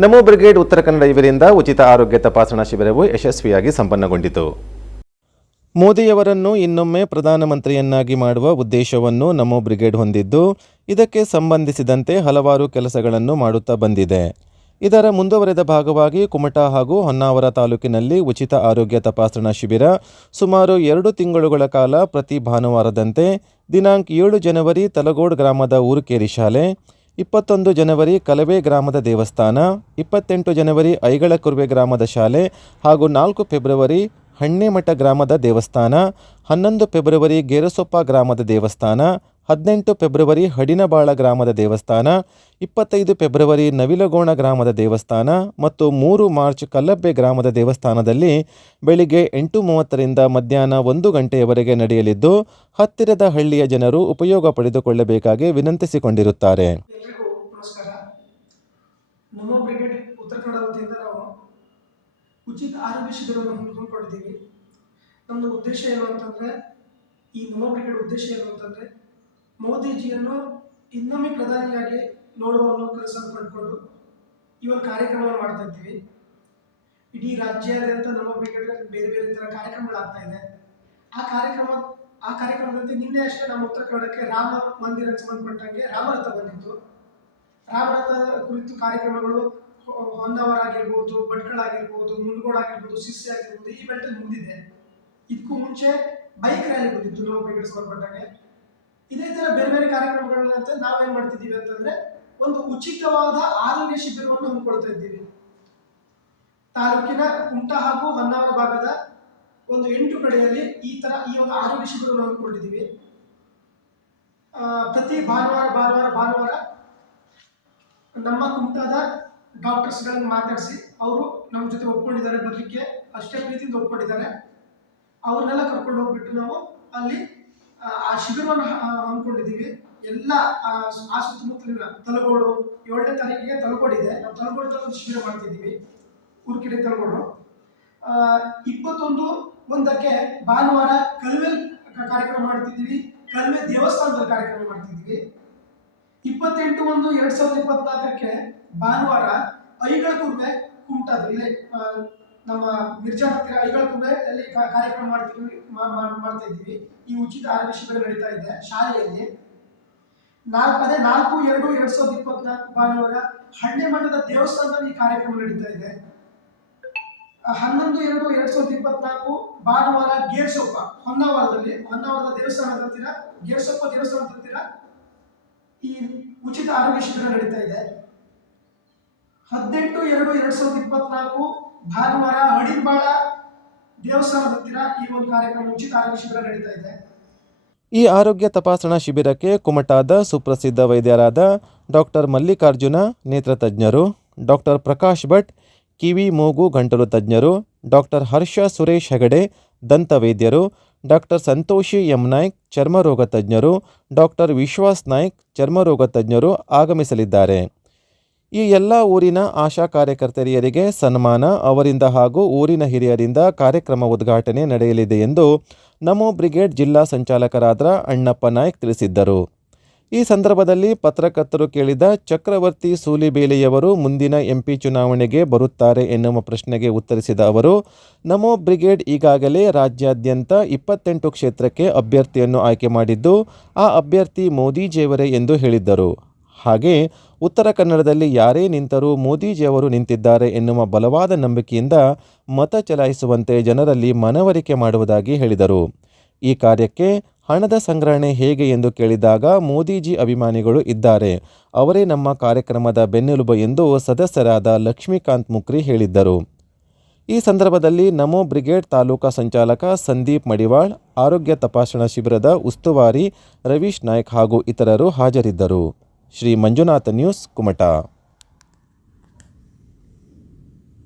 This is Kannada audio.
ನಮೋ ಬ್ರಿಗೇಡ್ ಉತ್ತರ ಕನ್ನಡ ಇವರಿಂದ ಉಚಿತ ಆರೋಗ್ಯ ತಪಾಸಣಾ ಶಿಬಿರವು ಯಶಸ್ವಿಯಾಗಿ ಸಂಪನ್ನಗೊಂಡಿತು. ಮೋದಿಯವರನ್ನು ಇನ್ನೊಮ್ಮೆ ಪ್ರಧಾನಮಂತ್ರಿಯನ್ನಾಗಿ ಮಾಡುವ ಉದ್ದೇಶವನ್ನು ನಮೋ ಬ್ರಿಗೇಡ್ ಹೊಂದಿದ್ದು, ಇದಕ್ಕೆ ಸಂಬಂಧಿಸಿದಂತೆ ಹಲವಾರು ಕೆಲಸಗಳನ್ನು ಮಾಡುತ್ತಾ ಬಂದಿದೆ. ಇದರ ಮುಂದುವರೆದ ಭಾಗವಾಗಿ ಕುಮಟಾ ಹಾಗೂ ಹೊನ್ನಾವರ ತಾಲೂಕಿನಲ್ಲಿ ಉಚಿತ ಆರೋಗ್ಯ ತಪಾಸಣಾ ಶಿಬಿರ ಸುಮಾರು ಎರಡು ತಿಂಗಳುಗಳ ಕಾಲ ಪ್ರತಿ ಭಾನುವಾರದಂತೆ ದಿನಾಂಕ ಏಳು ಜನವರಿ ತಲಗೋಡ್ ಗ್ರಾಮದ ಊರುಕೇರಿ ಶಾಲೆ ಇಪ್ಪತ್ತೊಂದು ಜನವರಿ ಕಲವೆ ಗ್ರಾಮದ ದೇವಸ್ಥಾನ, ಇಪ್ಪತ್ತೆಂಟು ಜನವರಿ ಐಗಳಕುರ್ವೆ ಗ್ರಾಮದ ಶಾಲೆ ಹಾಗೂ ನಾಲ್ಕು ಫೆಬ್ರವರಿ ಹಣ್ಣೆಮಠ ಗ್ರಾಮದ ದೇವಸ್ಥಾನ, ಹನ್ನೊಂದು ಫೆಬ್ರವರಿ ಗೇರಸೊಪ್ಪ ಗ್ರಾಮದ ದೇವಸ್ಥಾನ ಹದಿನೆಂಟು ಫೆಬ್ರವರಿ ಹಡಿನಬಾಳ ಗ್ರಾಮದ ದೇವಸ್ಥಾನ, ಇಪ್ಪತ್ತೈದು ಫೆಬ್ರವರಿ ನವಿಲಗೋಣ ಗ್ರಾಮದ ದೇವಸ್ಥಾನ ಮತ್ತು ಮೂರು ಮಾರ್ಚ್ ಕಲ್ಲಬ್ಬೆ ಗ್ರಾಮದ ದೇವಸ್ಥಾನದಲ್ಲಿ ಬೆಳಿಗ್ಗೆ ಎಂಟು ಮೂವತ್ತರಿಂದ ಮಧ್ಯಾಹ್ನ ಒಂದು ಗಂಟೆಯವರೆಗೆ ನಡೆಯಲಿದ್ದು, ಹತ್ತಿರದ ಹಳ್ಳಿಯ ಜನರು ಉಪಯೋಗ ಪಡೆದುಕೊಳ್ಳಬೇಕಾಗಿ ವಿನಂತಿಸಿಕೊಂಡಿರುತ್ತಾರೆ. ಉಚಿತ ಆರೋಗ್ಯ ಶಿಬಿರವನ್ನು ನಮ್ಮದು ಉದ್ದೇಶ ಏನು ಅಂತಂದರೆ, ಈ ನಮ್ಮ ಬ್ರಿಗೇಡ್ ಉದ್ದೇಶ ಏನು ಅಂತಂದರೆ ಮೋದಿಜಿಯನ್ನು ಇನ್ನೊಮ್ಮೆ ಪ್ರಧಾನಿಯಾಗಿ ನೋಡುವ ಒಂದು ಕನಸನ್ನು ಕಂಡುಕೊಂಡು ಈ ಕಾರ್ಯಕ್ರಮವನ್ನು ಮಾಡ್ತಾ ಇದ್ದೀವಿ ಇಡೀ ರಾಜ್ಯಾದ್ಯಂತ ನಮ್ಮ ಬೇರೆ ಬೇರೆ ಥರ ಕಾರ್ಯಕ್ರಮಗಳಾಗ್ತಾ ಇದೆ. ಆ ಕಾರ್ಯಕ್ರಮ, ಆ ಕಾರ್ಯಕ್ರಮದಂತೆ ನಿನ್ನೆ ಅಷ್ಟೇ ನಮ್ಮ ಉತ್ತರ ಕನ್ನಡಕ್ಕೆ ರಾಮ ಮಂದಿರಕ್ಕೆ ಸಂಬಂಧಪಟ್ಟಂಗೆ ರಾಮರಥ ಬಂದಿತ್ತು. ರಾಮರಥ ಕುರಿತು ಕಾರ್ಯಕ್ರಮಗಳು ಹೊನ್ನಾವರ ಆಗಿರ್ಬೋದು ಭಟ್ಕಳ ಆಗಿರ್ಬೋದು ಮುನ್ಗೋಡ್ ಆಗಿರ್ಬೋದು ಆಗಿರ್ಬೋದು ಈ ಬೆಲ್ಟಲ್ಲಿ ಮುಂದಿದೆ. ಇದಕ್ಕೂ ಮುಂಚೆ ಬೈಕ್ ರ್ಯಾಲಿ ಬಂದಿತ್ತು ನಮ್ಮ ಬ್ರಿಗೇಡ್ ಸಂಬಂಧಪಟ್ಟಂಗೆ. ಇದೇ ತರ ಬೇರೆ ಬೇರೆ ಕಾರ್ಯಕ್ರಮಗಳನ್ನ ಅಂತ ನಾವೇನ್ ಮಾಡ್ತಿದ್ದೀವಿ ಅಂತಂದ್ರೆ ಒಂದು ಉಚಿತವಾದ ಆರೋಗ್ಯ ಶಿಬಿರವನ್ನು ಹಮ್ಮಿಕೊಳ್ತಾ ಇದ್ದೀವಿ. ತಾಲೂಕಿನ ಕುಂಟ ಹಾಗೂ ಹೊನ್ನಾವರ ಭಾಗದ ಒಂದು ಎಂಟು ಕಡೆಯಲ್ಲಿ ಈ ತರ ಈ ಒಂದು ಆರೋಗ್ಯ ಶಿಬಿರವನ್ನು ಹಮ್ಮಿಕೊಂಡಿದ್ದೀವಿ ಪ್ರತಿ ಭಾನುವಾರ ಭಾನುವಾರ ಭಾನುವಾರ ನಮ್ಮ ಕುಂಟದ ಡಾಕ್ಟರ್ಸ್ಗಳನ್ನು ಮಾತಾಡಿಸಿ ಅವರು ನಮ್ಮ ಜೊತೆ ಒಪ್ಕೊಂಡಿದ್ದಾರೆ ಬರಲಿಕ್ಕೆ ಅಷ್ಟೇ ಪ್ರೀತಿಯಿಂದ ಒಪ್ಕೊಂಡಿದ್ದಾರೆ. ಅವ್ರನ್ನೆಲ್ಲ ಕರ್ಕೊಂಡು ಹೋಗ್ಬಿಟ್ಟು ನಾವು ಅಲ್ಲಿ ಆ, ಶಿಬಿರವನ್ನು ಹಮ್ಮಿಕೊಂಡಿದ್ದೀವಿ. ಎಲ್ಲ ಆ ಸುತ್ತಮುತ್ತಲಿನ ತಲಗೋಡು ಏಳನೇ ತಾರೀಕಿಗೆ ತಲಗೋಡಿದೆ ನಾವು ತಲಗೋಡದಲ್ಲಿ ಒಂದು ಶಿಬಿರ ಮಾಡ್ತಿದ್ದೀವಿ. ಊರ್ಕಿಡೆ ತಲಗೋಡು ಇಪ್ಪತ್ತೊಂದು ಒಂದಕ್ಕೆ ಭಾನುವಾರ ಕಲ್ವೆಲ್ ಕಾರ್ಯಕ್ರಮ ಮಾಡ್ತಿದ್ದೀವಿ. ಕಲ್ವೆ ದೇವಸ್ಥಾನದಲ್ಲಿ ಕಾರ್ಯಕ್ರಮ ಮಾಡ್ತಿದ್ದೀವಿ. ಇಪ್ಪತ್ತೆಂಟು ಒಂದು ಎರಡ್ ಸಾವಿರದ ಇಪ್ಪತ್ನಾಲ್ಕಕ್ಕೆ ಭಾನುವಾರ ಐಗಳ ಕುರ್ಬೆ ಕುಮಟಾದಲ್ಲಿ ಆ, ನಮ್ಮ ಮಿರ್ಜಾ ಹತ್ತಿರ ಐಗಳ ಅಲ್ಲಿ ಕಾರ್ಯಕ್ರಮ ಮಾಡ್ತೀವಿ ಮಾಡ್ತಾ ಇದ್ದೀವಿ ಈ ಉಚಿತ ಆರೋಗ್ಯ ಶಿಬಿರ ನಡೀತಾ ಇದೆ ಶಾಲೆಯಲ್ಲಿ. ನಾಲ್ಕು, ಅದೇ ನಾಲ್ಕು, ಎರಡು, ಎರಡ್ ಸಾವಿರದ ಇಪ್ಪತ್ನಾಲ್ಕು ಭಾನುವಾರ ಹಣ್ಣೆ ಮಠದ ದೇವಸ್ಥಾನದಲ್ಲಿ ಈ ಕಾರ್ಯಕ್ರಮ ನಡೀತಾ ಇದೆ. ಹನ್ನೊಂದು, ಎರಡು, ಎರಡ್ ಸಾವಿರದ ಇಪ್ಪತ್ನಾಲ್ಕು ಭಾನುವಾರ ಗೇರ್ಸೊಪ್ಪ, ಹೊನ್ನಾವರದಲ್ಲಿ, ಹೊನ್ನಾವರದ ದೇವಸ್ಥಾನದ ಹತ್ತಿರ, ಗೇರ್ಸೊಪ್ಪ ದೇವಸ್ಥಾನದ ಹತ್ತಿರ ಈ ಉಚಿತ ಆರೋಗ್ಯ ಶಿಬಿರ ನಡೀತಾ ಇದೆ. ಹದಿನೆಂಟು, ಎರಡು, ಎರಡ್ ಸಾವಿರದ ಇಪ್ಪತ್ನಾಲ್ಕು ಭಾನುವಾರ ಹಡಿಂಬಾಳ ದೇವಸ್ಥಾನದ ಹತ್ತಿರ ಈ ಒಂದು ಕಾರ್ಯಕ್ರಮ ಉಚಿತ ಆರೋಗ್ಯ ಶಿಬಿರ ನಡೀತಾ ಇದೆ. ಈ ಆರೋಗ್ಯ ತಪಾಸಣಾ ಶಿಬಿರಕ್ಕೆ ಕುಮಟಾದ ಸುಪ್ರಸಿದ್ಧ ವೈದ್ಯರಾದ ಡಾಕ್ಟರ್ ಮಲ್ಲಿಕಾರ್ಜುನ ನೇತ್ರ ತಜ್ಞರು, ಡಾಕ್ಟರ್ ಪ್ರಕಾಶ್ ಭಟ್, ಕಿವಿ ಮೂಗು ಗಂಟಲು ತಜ್ಞರು, ಡಾಕ್ಟರ್ ಹರ್ಷ ಸುರೇಶ್ ಹೆಗಡೆ, ದಂತ ವೈದ್ಯರು, ಡಾಕ್ಟರ್ ಸಂತೋಷಿ ಎಂ ನಾಯ್ಕ್, ಚರ್ಮರೋಗ ತಜ್ಞರು, ಡಾಕ್ಟರ್ ವಿಶ್ವಾಸ್ ನಾಯ್ಕ್, ಚರ್ಮರೋಗ ತಜ್ಞರು ಆಗಮಿಸಲಿದ್ದಾರೆ. ಈ ಎಲ್ಲ ಊರಿನ ಆಶಾ ಕಾರ್ಯಕರ್ತೆಯರಿಗೆ ಸನ್ಮಾನ, ಅವರಿಂದ ಹಾಗೂ ಊರಿನ ಹಿರಿಯರಿಂದ ಕಾರ್ಯಕ್ರಮ ಉದ್ಘಾಟನೆ ನಡೆಯಲಿದೆ ಎಂದು ನಮೋ ಬ್ರಿಗೇಡ್ ಜಿಲ್ಲಾ ಸಂಚಾಲಕರಾದ ಅಣ್ಣಪ್ಪ ನಾಯ್ಕ್ ತಿಳಿಸಿದ್ದರು. ಈ ಸಂದರ್ಭದಲ್ಲಿ ಪತ್ರಕರ್ತರು ಕೇಳಿದ ಚಕ್ರವರ್ತಿ ಸೂಲಿಬೇಲಿಯವರು ಮುಂದಿನ ಎಂಪಿ ಚುನಾವಣೆಗೆ ಬರುತ್ತಾರೆ ಎನ್ನುವ ಪ್ರಶ್ನೆಗೆ ಉತ್ತರಿಸಿದ ಅವರು, ನಮೋ ಬ್ರಿಗೇಡ್ ಈಗಾಗಲೇ ರಾಜ್ಯಾದ್ಯಂತ ಇಪ್ಪತ್ತೆಂಟು ಕ್ಷೇತ್ರಕ್ಕೆ ಅಭ್ಯರ್ಥಿಯನ್ನು ಆಯ್ಕೆ ಮಾಡಿದ್ದು, ಆ ಅಭ್ಯರ್ಥಿ ಮೋದಿಜಿಯವರೇ ಎಂದು ಹೇಳಿದ್ದರು. ಹಾಗೆ ಉತ್ತರ ಕನ್ನಡದಲ್ಲಿ ಯಾರೇ ನಿಂತರೂ ಮೋದಿಜಿಯವರು ನಿಂತಿದ್ದಾರೆ ಎನ್ನುವ ಬಲವಾದ ನಂಬಿಕೆಯಿಂದ ಮತ ಚಲಾಯಿಸುವಂತೆ ಜನರಲ್ಲಿ ಮನವರಿಕೆ ಮಾಡುವುದಾಗಿ ಹೇಳಿದರು. ಈ ಕಾರ್ಯಕ್ಕೆ ಹಣದ ಸಂಗ್ರಹಣೆ ಹೇಗೆ ಎಂದು ಕೇಳಿದಾಗ ಮೋದಿಜಿ ಅಭಿಮಾನಿಗಳು ಇದ್ದಾರೆ. ಅವರೇ ನಮ್ಮ ಕಾರ್ಯಕ್ರಮದ ಬೆನ್ನೆಲುಬು ಎಂದು ಸದಸ್ಯರಾದ ಲಕ್ಷ್ಮೀಕಾಂತ್ ಮುಕ್ರಿ ಹೇಳಿದ್ದರು. ಈ ಸಂದರ್ಭದಲ್ಲಿ ನಮೋ ಬ್ರಿಗೇಡ್ ತಾಲೂಕಾ ಸಂಚಾಲಕ ಸಂದೀಪ್ ಮಡಿವಾಳ್, ಆರೋಗ್ಯ ತಪಾಸಣಾ ಶಿಬಿರದ ಉಸ್ತುವಾರಿ ರವೀಶ್ ನಾಯ್ಕ್ ಹಾಗೂ ಇತರರು ಹಾಜರಿದ್ದರು. ಶ್ರೀ ಮಂಜುನಾಥ ನ್ಯೂಸ್ ಕುಮಟಾ.